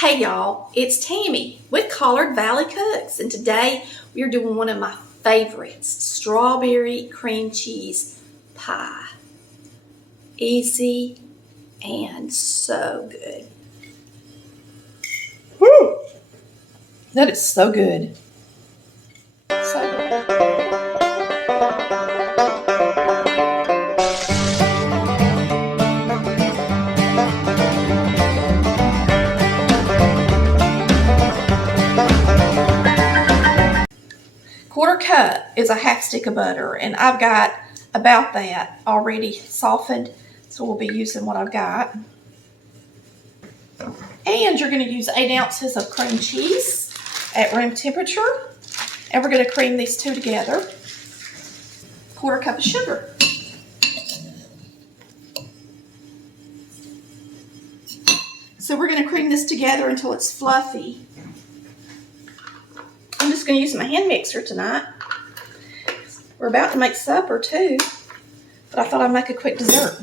Hey y'all, it's Tammy with Collard Valley Cooks, and today we're doing one of my favorites, strawberry cream cheese pie. Easy and so good. Woo! That is so good. So good. Quarter cup is a half stick of butter, and I've got about that already softened, so we'll be using what I've got. And you're going to use 8 ounces of cream cheese at room temperature, and we're going to cream these two together. Quarter cup of sugar. So we're going to cream this together until it's fluffy. I'm just going to use my hand mixer tonight. We're about to make supper too, but I thought I'd make a quick dessert.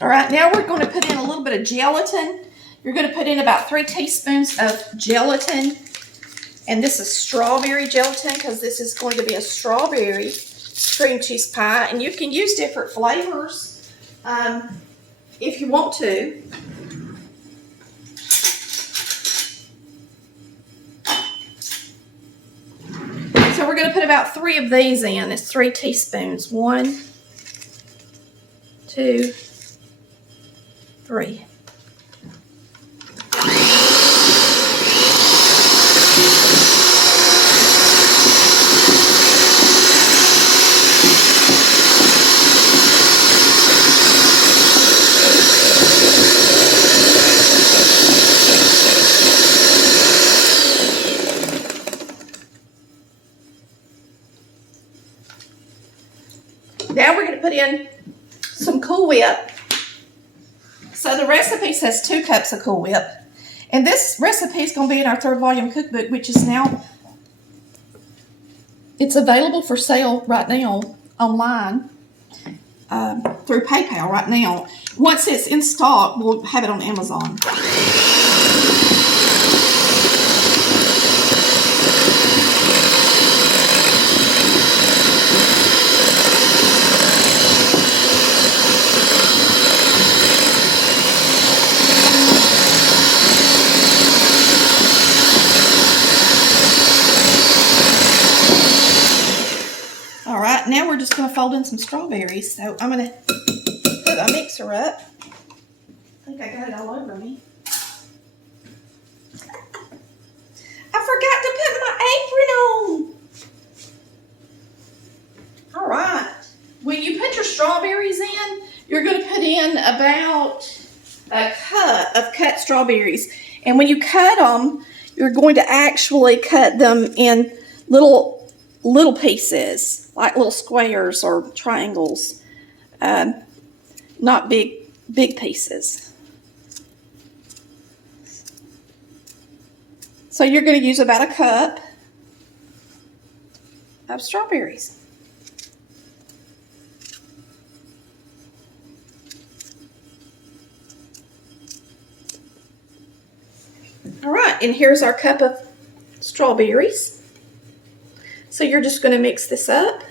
All right, now we're going to put in a little bit of gelatin. You're going to put in about 3 teaspoons of gelatin. And this is strawberry gelatin because this is going to be a strawberry cream cheese pie. And you can use different flavors if you want to. So we're going to put about 3 of these in. It's 3 teaspoons. 1, 2, 3. Now we're going to put in some Cool Whip. So the recipe says 2 cups of Cool Whip. And this recipe is going to be in our 3rd volume cookbook, which is now, it's available for sale right now online through PayPal right now. Once it's in stock, we'll have it on Amazon. Now we're just going to fold in some strawberries. So I'm going to put my mixer up. I think I got it all over me. I forgot to put my apron on. All right. When you put your strawberries in, you're going to put in about a cup of cut strawberries. And when you cut them, you're going to actually cut them in little pieces, like little squares or triangles, not big pieces. So you're going to use about a cup of strawberries. All right, and here's our cup of strawberries. So you're just going to mix this up.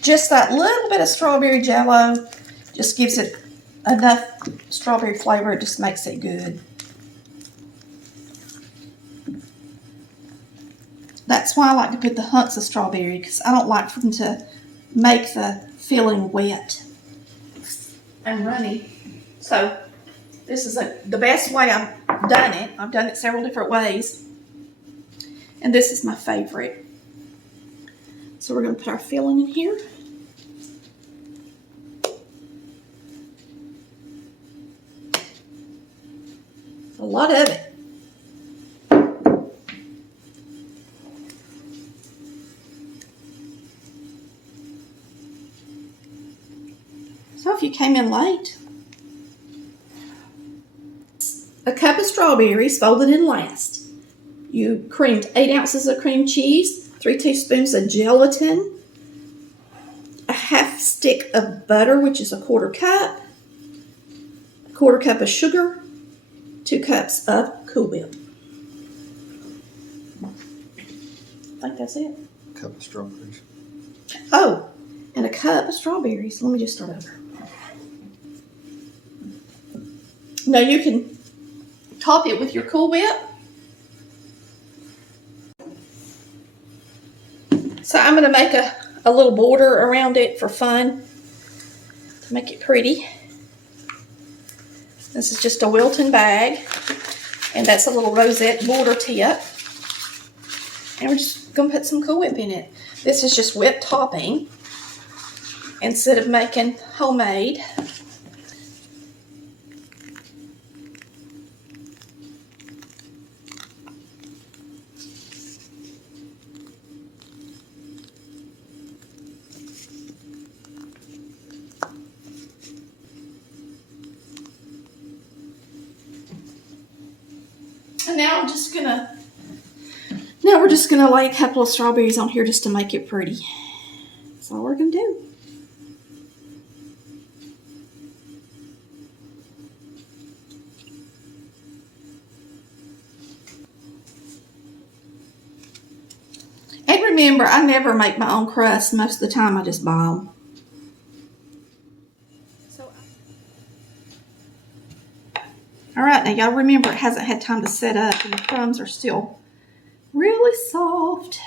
Just that little bit of strawberry jello just gives it enough strawberry flavor. It just makes it good. That's why I like to put the hunks of strawberry, because I don't like for them to make the filling wet and runny. So this is the best way I've done it. I've done it several different ways, and this is my favorite. So we're going to put our filling in here. A lot of it. So if you came in late, a cup of strawberries folded in last. You creamed 8 ounces of cream cheese, 3 teaspoons of gelatin, a half stick of butter, which is a 1/4 cup, a 1/4 cup of sugar, 2 cups of Cool Whip. I think that's it. A cup of strawberries. Oh, and a cup of strawberries. Let me just start over. Now you can top it with your Cool Whip. So I'm going to make a little border around it for fun to make it pretty. This is just a Wilton bag, and that's a little rosette border tip. And we're just going to put some Cool Whip in it. This is just whipped topping instead of making homemade. And now we're just gonna lay a couple of strawberries on here just to make it pretty. That's all we're gonna do. And remember, I never make my own crust. Most of the time I just buy them. All right, now y'all remember it hasn't had time to set up and the crumbs are still really soft.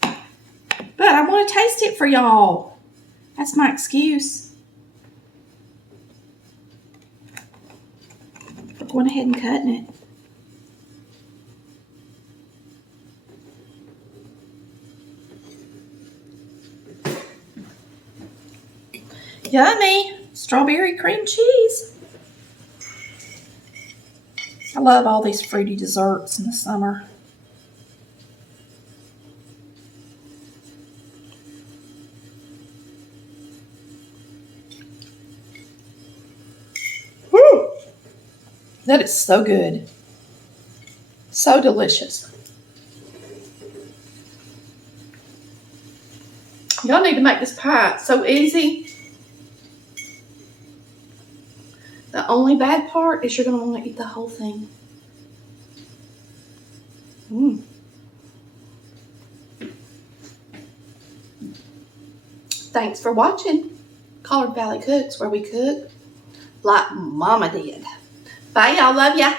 But I want to taste it for y'all. That's my excuse for going ahead and cutting it. Yummy! Strawberry cream cheese. I love all these fruity desserts in the summer. Woo! That is so good. So delicious. Y'all need to make this pie. It's so easy. The only bad part is you're going to want to eat the whole thing. Thanks for watching Collard Valley Cooks, where we cook like Mama did. Bye, y'all. Love ya.